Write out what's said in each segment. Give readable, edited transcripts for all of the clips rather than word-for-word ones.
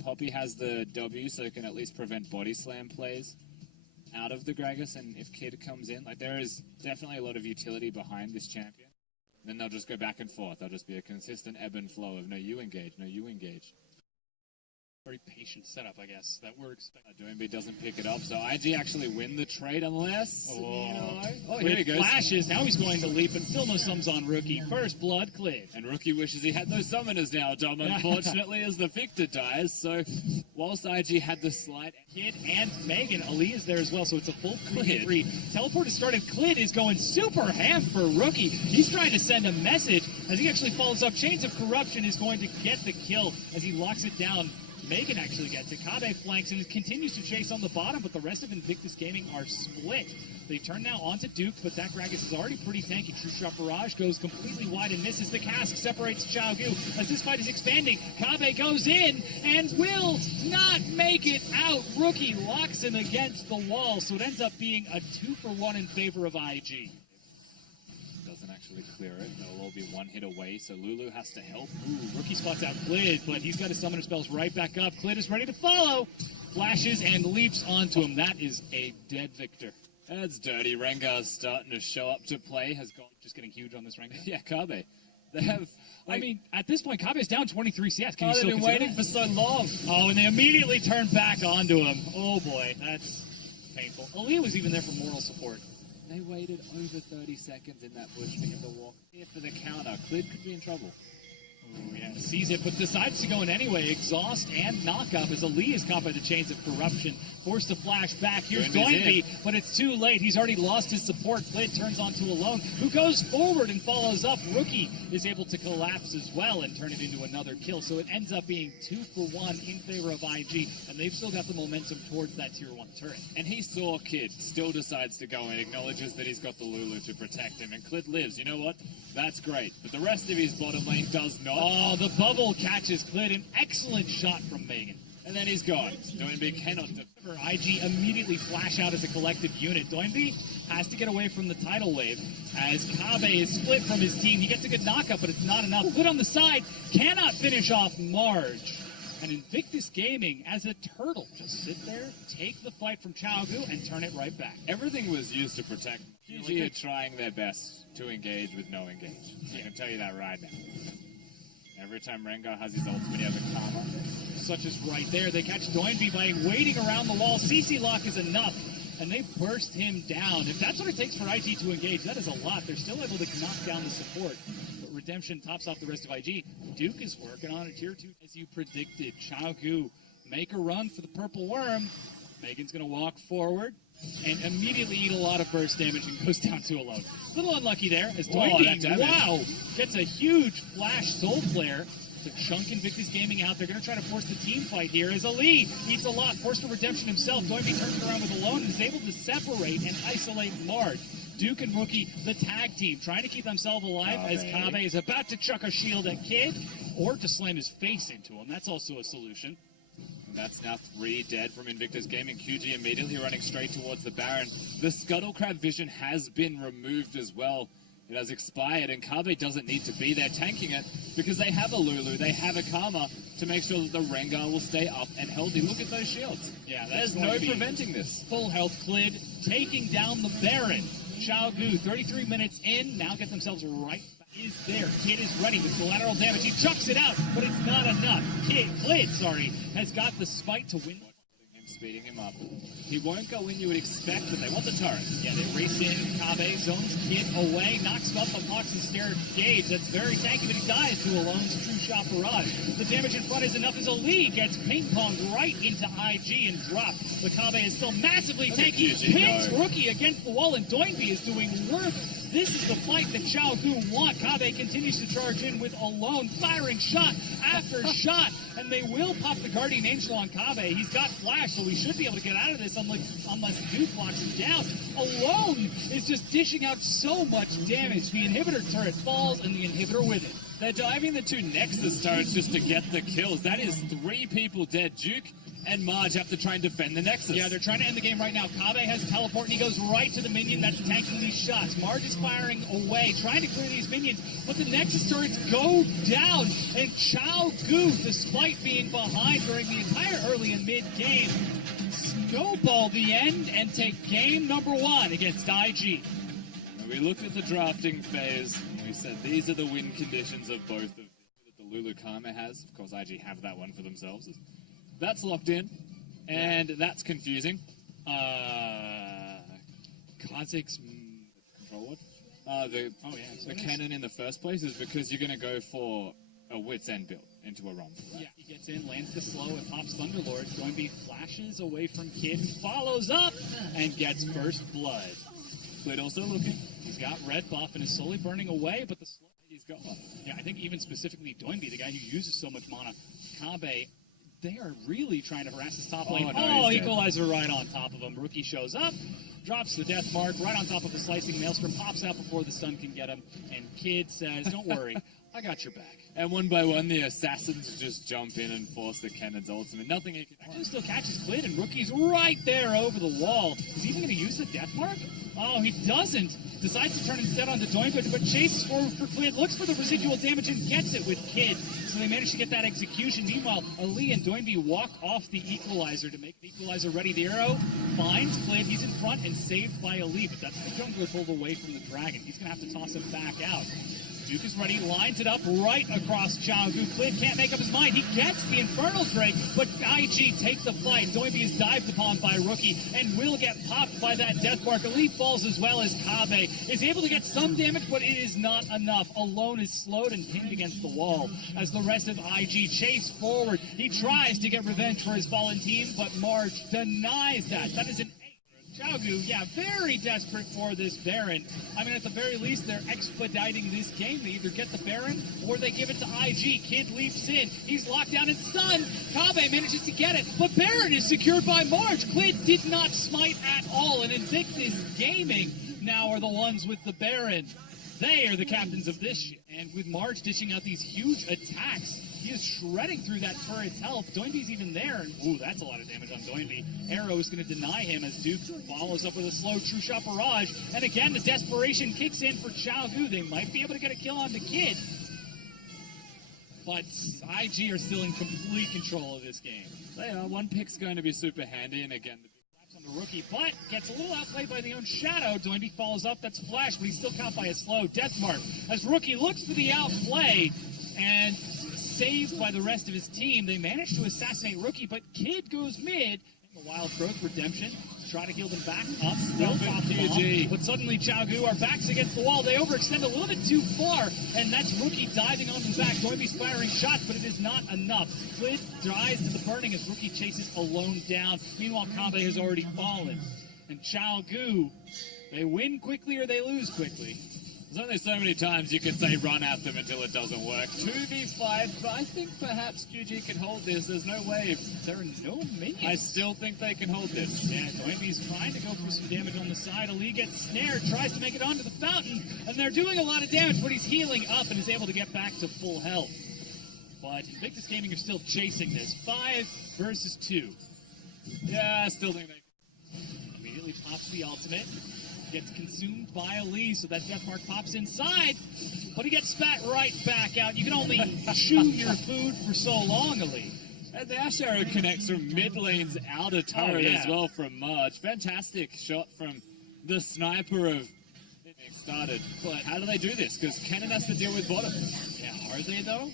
Poppy has the W, so it can at least prevent body slam plays out of the Gragas, and if Kid comes in, like, there is definitely a lot of utility behind this champion. Then they'll just go back and forth. There'll just be a consistent ebb and flow of no, you engage, no, you engage. Very patient setup, I guess, that we're expecting. Doinby doesn't pick it up, so IG actually win the trade unless... Oh, here he goes. Flashes, now he's going to leap, and still no sums on Rookie. First blood, Clid. And Rookie wishes he had those summoners now, Dom, unfortunately, as the Victor dies. So, whilst IG had the slight... Kid and Megan, Ali is there as well, so it's a full 3v3. Teleport has started. Clid is going super ham for Rookie. He's trying to send a message as he actually follows up. Chains of Corruption is going to get the kill as he locks it down. Megan actually gets it. Kabe flanks and continues to chase on the bottom, but the rest of Invictus Gaming are split. They turn now onto Duke, but that Gragas is already pretty tanky. True Shot Barrage goes completely wide and misses. The cask separates Xiaogu as this fight is expanding. Kabe goes in and will not make it out. Rookie locks him against the wall, so it ends up being a 2-for-1 in favor of IG. Doesn't actually clear it. They'll all be one hit away, so Lulu has to help. Ooh, Rookie spots out Clid, but he's got his summoner spells right back up. Clid is ready to follow. Flashes and leaps onto him. That is a dead Victor. That's dirty. Rengar's starting to show up to play. Has got just getting huge on this Rengar. Yeah, Kabe. They have. I mean, at this point, Kabe's down 23 CS. Can you they've still been waiting for so long. Oh, and they immediately turn back onto him. Oh boy, that's painful. Aaliyah was even there for moral support. They waited over 30 seconds in that bush for him to walk here for the counter. Clid could be in trouble. Ooh, yeah, sees it, but decides to go in anyway. Exhaust and knockup as Ali is caught by the Chains of Corruption. Forced to flash back. Here's Doinby, but it's too late. He's already lost his support. Clid turns onto Alone, who goes forward and follows up. Rookie is able to collapse as well and turn it into another kill. So it ends up being 2-for-1 in favor of IG, and they've still got the momentum towards that tier 1 turret. And he saw Kid, still decides to go and acknowledges that he's got the Lulu to protect him. And Clid lives. You know what? That's great. But the rest of his bottom lane does not. Oh, the bubble catches Clid. An excellent shot from Megan. And then he's gone. Doinby cannot... IG immediately flash out as a collective unit. Doinby has to get away from the tidal wave as Kabe is split from his team. He gets a good knockup, but it's not enough. Good on the side, cannot finish off Marge. And Invictus Gaming, as a turtle, just sit there, take the fight from Xiaogu, and turn it right back. Everything was used to protect. GG are trying their best to engage with no engage. I can tell you that right now. Every time Rengar has his ultimate, he has a karma. Such as right there. They catch Doinby by waiting around the wall. CC lock is enough, and they burst him down. If that's what it takes for IG to engage, that is a lot. They're still able to knock down the support. But Redemption tops off the rest of IG. Duke is working on a tier 2. As you predicted, Xiaogu make a run for the purple worm. Megan's going to walk forward and immediately eat a lot of burst damage and goes down to Alone. A little unlucky there as Doinby, wow, gets a huge flash soul flare to chunk Invictus Gaming out. They're going to try to force the team fight here as Ali eats a lot, forced to Redemption himself. Doinby turns it around with Alone and is able to separate and isolate Marge. Duke and Rookie, the tag team, trying to keep themselves alive as Kabe is about to chuck a shield at Kid or to slam his face into him. That's also a solution. That's now 3 dead from Invictus Gaming. QG immediately running straight towards the Baron. The Scuttle Crab vision has been removed as well. It has expired, and Kabe doesn't need to be there tanking it because they have a Lulu, they have a Karma to make sure that the Rengar will stay up and healthy. Look at those shields. Yeah, there's no preventing this. Full health. Clid taking down the Baron. Xiaogu, 33 minutes in, now get themselves right back. Is there. Kid is ready with collateral damage. He chucks it out, but it's not enough. Clid, has got the spite to win. Speeding him up. He won't go in, you would expect, but they want the turret. Yeah, they race in. Kabe zones Kid away, knocks him up, unlocks the snare gauge. That's very tanky, but he dies to Alone's True Shot Barrage. The damage in front is enough as Ali gets ping-ponged right into IG and dropped. But Kabe is still massively tanky. Pins Rookie against the wall, and Doinby is doing work. This is the fight that Xiaogu want. Kabe continues to charge in with Alone, firing shot after shot, and they will pop the Guardian Angel on Kabe. He's got Flash, so he should be able to get out of this unless Duke locks him down. Alone is just dishing out so much damage. The inhibitor turret falls, and the inhibitor with it. They're diving the 2 Nexus turrets just to get the kills. That is 3 people dead. Duke and Marge have to try and defend the Nexus. Yeah, they're trying to end the game right now. Kabe has teleport, and he goes right to the minion that's tanking these shots. Marge is firing away, trying to clear these minions, but the Nexus turrets go down, and Chao Gu, despite being behind during the entire early and mid-game, snowball the end and take game number 1 against IG. We looked at the drafting phase, and we said these are the win conditions of both of them that the Lulu Karma has. Of course, IG have that one for themselves. That's locked in, and that's confusing. Kha'Zix's Control what? The cannon in the first place is because you're going to go for a wit's end build into a romp. Yeah, he gets in, lands the slow, and pops Thunderlord. Going to be flashes away from Kid, follows up, and gets first blood. But also looking. He's got red buff and is slowly burning away, but the slow He's got one. Yeah, I think even specifically Doinby, the guy who uses so much mana, Kabe, they are really trying to harass his top lane. No, he's Equalizer right on top of him. Rookie shows up, drops the death mark right on top of the slicing maelstrom, pops out before the stun can get him, and Kid says, don't worry, I got your back. And one by one, the assassins just jump in and force the cannon's ultimate. Nothing he can Actually still catches Clid, and Rookie's right there over the wall. Is he even going to use the death mark? Oh, he doesn't. Decides to turn instead onto Doinby, but chases forward for Clid, looks for the residual damage and gets it with Kid. So they manage to get that execution. Meanwhile, Ali and Doinby walk off the equalizer to make the equalizer ready. The arrow finds Clid. He's in front and saved by Ali, but that's the jungler pulled away from the dragon. He's going to have to toss him back out. Duke is ready, lines it up right across Chao Gu. Clid can't make up his mind. He gets the Infernal Drake, but IG take the fight. Doinby is dived upon by Rookie and will get popped by that death mark. Ali falls as well as Kabe. Is able to get some damage, but it is not enough. Alone is slowed and pinned against the wall as the rest of IG chase forward. He tries to get revenge for his fallen team, but Marge denies that. That is an Chao Gu, yeah, very desperate for this Baron. I mean, at the very least, they're expediting this game. They either get the Baron or they give it to IG. Kid leaps in. He's locked down and stunned. Kabe manages to get it, but Baron is secured by Marge. Clid did not smite at all, and Invictus Gaming now are the ones with the Baron. They are the captains of this shit. And with Marge dishing out these huge attacks, he is shredding through that turret's health. Doinby's even there. And, ooh, that's a lot of damage on Doinby. Arrow is going to deny him as Duke follows up with a slow true shot barrage. And again, the desperation kicks in for Chao Gu. They might be able to get a kill on the Kid. But IG are still in complete control of this game. They are. One pick's going to be super handy, and again, The Rookie, but gets a little outplayed by the own Shadow. Doinby follows up. That's Flash, but he's still caught by a slow death mark. As Rookie looks for the outplay and saved by the rest of his team, they manage to assassinate Rookie, but Kid goes mid. The Wild Growth Redemption to try to heal them back up. Still top bomb, but suddenly Chao Gu are backs against the wall. They overextend a little bit too far, and that's Rookie diving onto the back. Doinby's firing shots, but it is not enough. Clid dies to the burning as Rookie chases alone down. Meanwhile, Kabe has already fallen. And Chao Gu, they win quickly or they lose quickly. There's only so many times you can say run at them until it doesn't work. 2v5, but I think perhaps QG can hold this. There's no wave. There are no minions. I still think they can hold this. Yeah, Doinby's trying to go for some damage on the side. Ali gets snared, tries to make it onto the fountain, and they're doing a lot of damage, but he's healing up and is able to get back to full health. But Invictus Gaming are still chasing this. 5 versus 2. Yeah, I still think they can. Immediately pops the ultimate. Gets consumed by Ali, so that death mark pops inside, but he gets spat right back out. You can only chew your food for so long, Ali. And the Ash Arrow connects from mid lane's outer turret as well from Marge. Fantastic shot from the sniper of getting started. But how do they do this? Because Cannon has to deal with bottom. Yeah, are they though?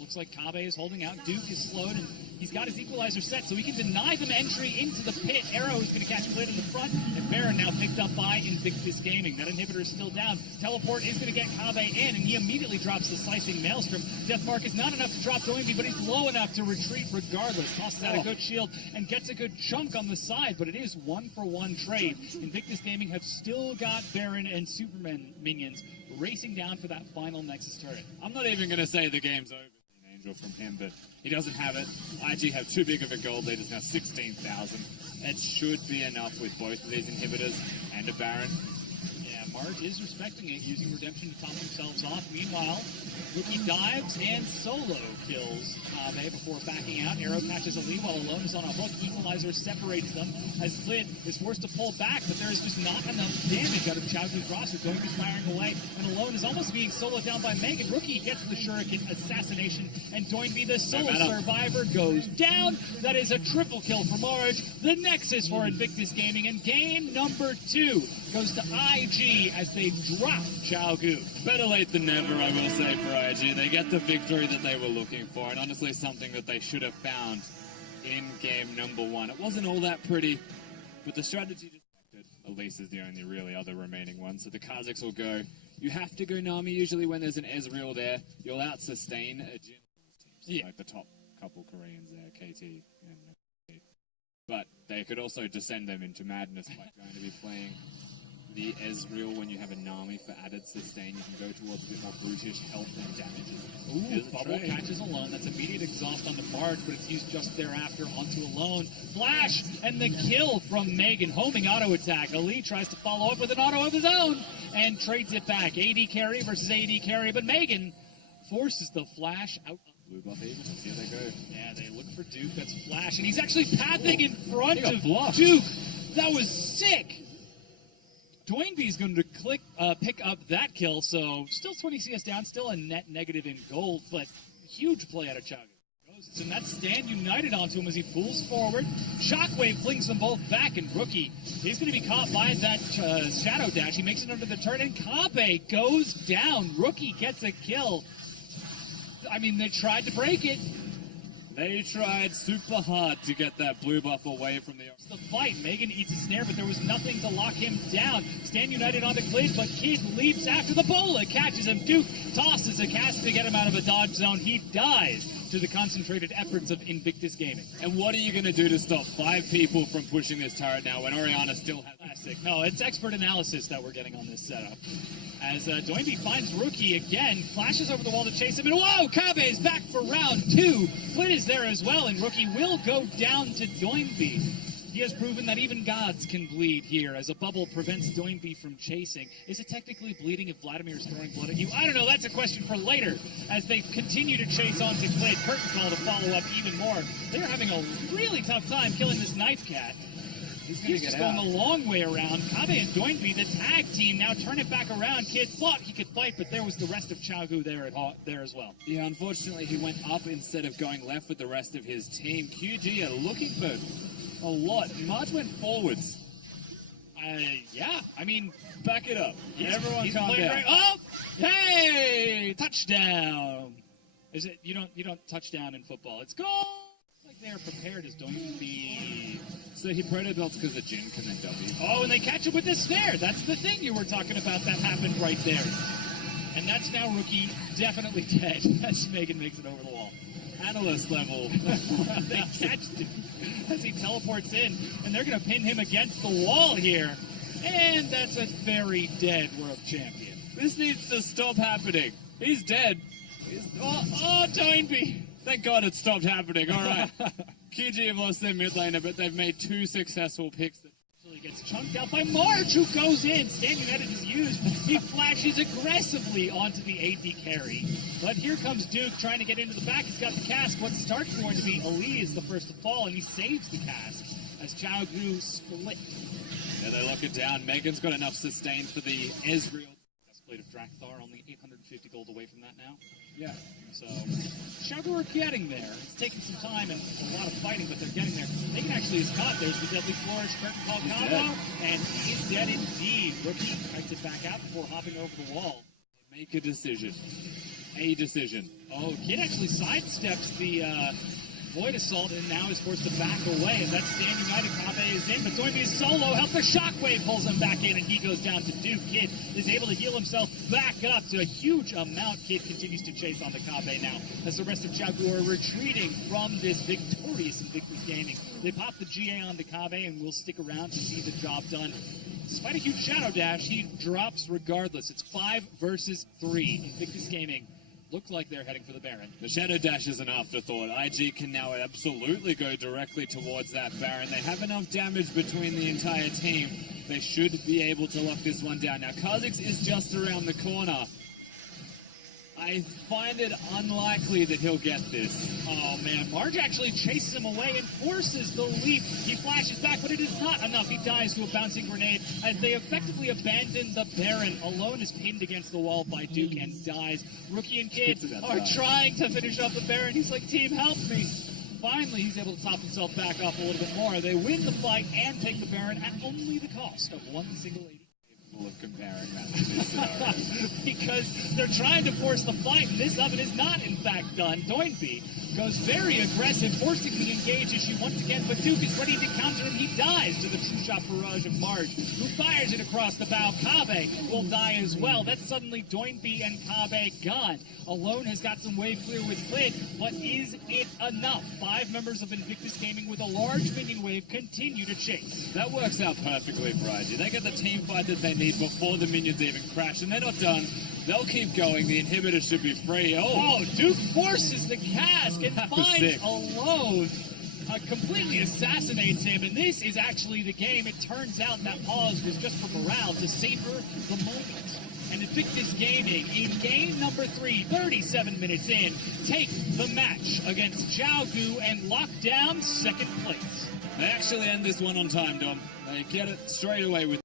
Looks like Kabe is holding out. Duke is slowed, and he's got his equalizer set, so he can deny them entry into the pit. Arrow is going to catch Clid in the front, and Baron now picked up by Invictus Gaming. That inhibitor is still down. Teleport is going to get Kabe in, and he immediately drops the slicing maelstrom. Deathmark is not enough to drop Doinby, but he's low enough to retreat regardless. Tosses out a good shield and gets a good chunk on the side, but it is 1-for-1 trade. Invictus Gaming have still got Baron and Superman minions racing down for that final Nexus turret. I'm not even going to say the game's over. Angel from him, but he doesn't have it. IG have too big of a gold lead. It's now 16,000. It should be enough with both of these inhibitors and a Baron. Yeah, Marge is respecting it, using Redemption to top themselves off. Meanwhile, Rookie dives and solo kills Kabe before backing out. Arrow catches a lead while Alone is on a hook. Equalizer separates them as Flid is forced to pull back, but there is just not enough damage out of Chaogu's roster. Doinby's firing away, and Alone is almost being soloed down by Megan. Rookie gets the Shuriken assassination, and Doinby, the solo survivor, goes down. That is a triple kill for Marge. The Nexus for Invictus Gaming, and game number 2 goes to IG as they drop Chaogu. Better late than never, I will say, for IG. They get the victory that they were looking for, and honestly something that they should have found in game number 1. It wasn't all that pretty, but the strategy just Elise is the only really other remaining one, so the Kazakhs will go. You have to go Nami usually when there's an Ezreal there. You'll out-sustain a Jin. Yeah. Like the top couple Koreans there, KT and but they could also descend them into madness by going to be playing the Ezreal when you have a Nami for added sustain. You can go towards a bit more brutish health and damage. Ooh, Bubble catches Alone. That's immediate exhaust onto Marge, but it's used just thereafter onto Alone. Flash and the kill from Megan. Homing auto attack. Ali tries to follow up with an auto of his own and trades it back. AD carry versus AD carry, but Megan forces the flash out. Blue buff even. Here they go. Yeah, they look for Duke. That's Flash, and he's actually pathing in front of Duke. That was sick. Doinby's going to pick up that kill, so still 20 CS down, still a net negative in gold, but huge play out of Chaga. And that's Stand United onto him as he pulls forward. Shockwave flings them both back, and Rookie, he's going to be caught by that Shadow Dash. He makes it under the turn, and Kabe goes down. Rookie gets a kill. I mean, they tried to break it. They tried super hard to get that blue buff away from the fight. Megan eats a snare, but there was nothing to lock him down. Stand United onto Kid, but Kid leaps after the bola, catches him. Duke tosses a cast to get him out of a dodge zone. He dies to the concentrated efforts of Invictus Gaming. And what are you going to do to stop 5 people from pushing this turret now when Orianna still has... Classic. No, it's expert analysis that we're getting on this setup. As Doinby finds Rookie again, flashes over the wall to chase him, and whoa, Kabe's back for round 2. Flint is there as well, and Rookie will go down to Doinby. He has proven that even gods can bleed here, as a bubble prevents Doinby from chasing. Is it technically bleeding if Vladimir is throwing blood at you? I don't know, that's a question for later, as they continue to chase on to Clid. Curtain Call to follow up even more. They're having a really tough time killing this Knife Cat. He's just going the long way around. Kabe and Doinby, the tag team, now turn it back around. Kid thought he could fight, but there was the rest of Chaogu there as well. Yeah, unfortunately, he went up instead of going left with the rest of his team. QG are looking for a lot. Marge went forwards. Yeah, I mean, back it up. Everyone calm down. Right. Oh, hey, touchdown. Is it? You don't touchdown in football. It's goal. Like they're prepared as Doinby. So he proto belts because the Jin can then W. Oh, and they catch him with the snare. That's the thing you were talking about that happened right there. And that's now Rookie definitely dead as Megan makes it over the wall. Analyst level. They catch him as he teleports in, and they're going to pin him against the wall here. And that's a very dead World Champion. This needs to stop happening. He's dead. Oh, Doinby. Thank God it stopped happening. All right. QG have lost their mid laner, but they've made 2 successful picks. He gets chunked out by Marge, who goes in. Stand United is used. He flashes aggressively onto the AD carry. But here comes Duke trying to get into the back. He's got the cask. What's the start going to be? Ali is the first to fall, and he saves the cask as Chaogu split. Yeah, they lock it down. Megan's got enough sustain for the Ezreal. Blade of Drakthar, only 850 gold away from that now. Yeah. So, Chaogu are getting there. It's taking some time and a lot of fighting, but they're getting there. Megan actually is caught. There's the Deadly Flourish, Curtain Call combo, and he is dead indeed. Rookie kites it back out before hopping over the wall. Make a decision. A decision. Oh, Kid actually sidesteps the Void Assault and now is forced to back away, and that's Stand United. Kabe is in, but Doinby is solo. Help the Shockwave pulls him back in, and he goes down to Duke. Kid is able to heal himself back up to a huge amount. Kid continues to chase on the Kabe now, as the rest of Chaogu are retreating from this victorious Invictus Gaming. They pop the GA on the Kabe, and will stick around to see the job done. Despite a huge Shadow Dash, he drops regardless. It's 5 versus 3. Invictus Gaming look like they're heading for the Baron. The Shadow Dash is an afterthought. IG can now absolutely go directly towards that Baron. They have enough damage between the entire team. They should be able to lock this one down. Now, Kha'Zix is just around the corner. I find it unlikely that he'll get this. Oh man, Marge actually chases him away and forces the leap. He flashes back, but it is not enough. He dies to a bouncing grenade as they effectively abandon the Baron. Alone is pinned against the wall by Duke and dies. Rookie and Kid are trying to finish off the Baron. He's like, team, help me. Finally, he's able to top himself back up a little bit more. They win the fight and take the Baron at only the cost of one single AD. Of comparing that to this scenario. Because they're trying to force the fight, and this oven is not, in fact, done. Doinby goes very aggressive, forcing the engage issue once again, but Duke is ready to counter him. He dies to the two-shot barrage of Marge, who fires it across the bow. Kabe will die as well. That's suddenly Doinby and Kabe gone. Alone has got some wave clear with Clint, but is it enough? 5 members of Invictus Gaming with a large minion wave continue to chase. That works out perfectly for IG. They get the team fight that they need before the minions even crash, and they're not done. They'll keep going. The inhibitor should be free. Oh, Duke forces the cask and finds sick. Alone. Completely assassinates him, and this is actually the game. It turns out that pause was just for morale to savor the moment. And Invictus Gaming, in game number 3, 37 minutes in, take the match against Xiaogu and lock down second place. They actually end this one on time, Dom. They get it straight away with